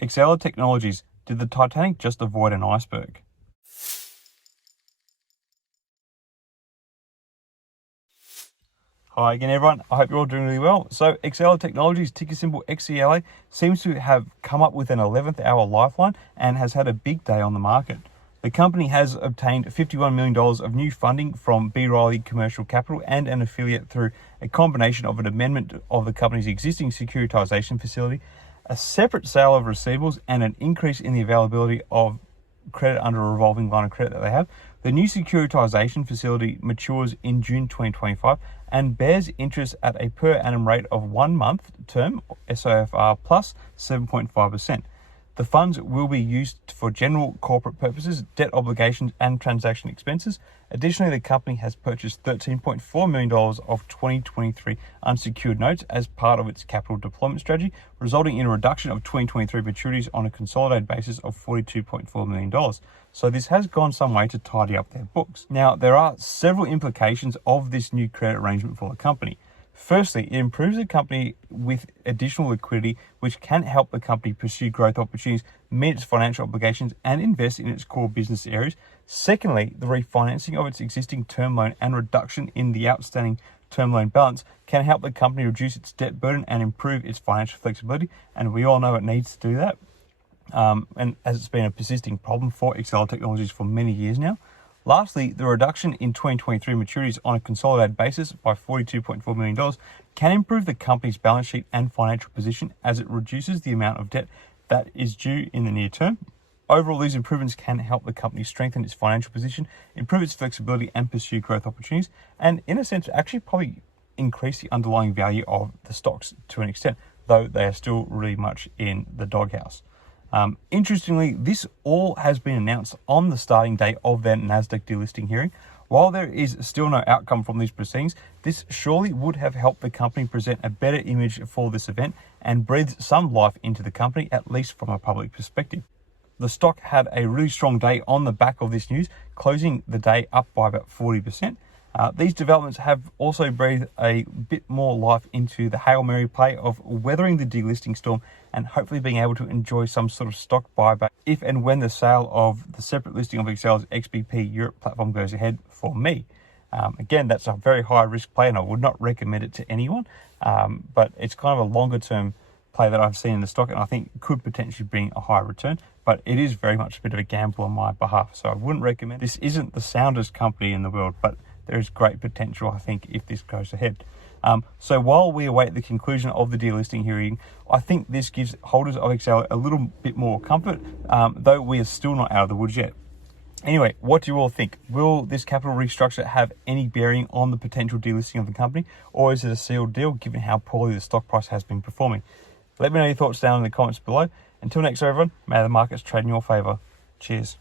Exela Technologies, did the Titanic just avoid an iceberg? Hi again everyone, I hope you're all doing really well. So XELA Technologies, ticker symbol XELA, seems to have come up with an 11th hour lifeline and has had a big day on the market. The company has obtained $51 million of new funding from B. Riley Commercial Capital and an affiliate through a combination of an amendment of the company's existing securitization facility, a separate sale of receivables, and an increase in the availability of credit under a revolving line of credit that they have. The new securitization facility matures in June 2025 and bears interest at a per annum rate of 1 month term, SOFR plus 7.5%. The funds will be used for general corporate purposes, debt obligations, and transaction expenses. Additionally, the company has purchased $13.4 million of 2023 unsecured notes as part of its capital deployment strategy, resulting in a reduction of 2023 maturities on a consolidated basis of $42.4 million. So this has gone some way to tidy up their books. Now, there are several implications of this new credit arrangement for the company. Firstly, it improves the company with additional liquidity, which can help the company pursue growth opportunities, meet its financial obligations, and invest in its core business areas. Secondly, the refinancing of its existing term loan and reduction in the outstanding term loan balance can help the company reduce its debt burden and improve its financial flexibility, and we all know it needs to do that. And as it's been a persisting problem for Exela Technologies for many years now. Lastly, the reduction in 2023 maturities on a consolidated basis by $42.4 million can improve the company's balance sheet and financial position as it reduces the amount of debt that is due in the near term. Overall, these improvements can help the company strengthen its financial position, improve its flexibility, and pursue growth opportunities, and in a sense, actually probably increase the underlying value of the stocks to an extent, though they are still really much in the doghouse. Interestingly, this all has been announced on the starting day of their NASDAQ delisting hearing. While there is still no outcome from these proceedings, this surely would have helped the company present a better image for this event and breathe some life into the company, at least from a public perspective. The stock had a really strong day on the back of this news, closing the day up by about 40%. These developments have also breathed a bit more life into the Hail Mary play of weathering the delisting storm and hopefully being able to enjoy some sort of stock buyback if and when the sale of the separate listing of Exela's XBP Europe platform goes ahead for me. Again, that's a very high risk play and I would not recommend it to anyone, but it's kind of a longer term play that I've seen in the stock and I think could potentially bring a higher return, but it is very much a bit of a gamble on my behalf, so I wouldn't recommend. This isn't the soundest company in the world, but there is great potential, I think, if this goes ahead. So while we await the conclusion of the delisting hearing, I think this gives holders of Exela a little bit more comfort, though we are still not out of the woods yet. Anyway, what do you all think? Will this capital restructure have any bearing on the potential delisting of the company, or is it a sealed deal given how poorly the stock price has been performing? Let me know your thoughts down in the comments below. Until next, everyone, may the markets trade in your favour. Cheers.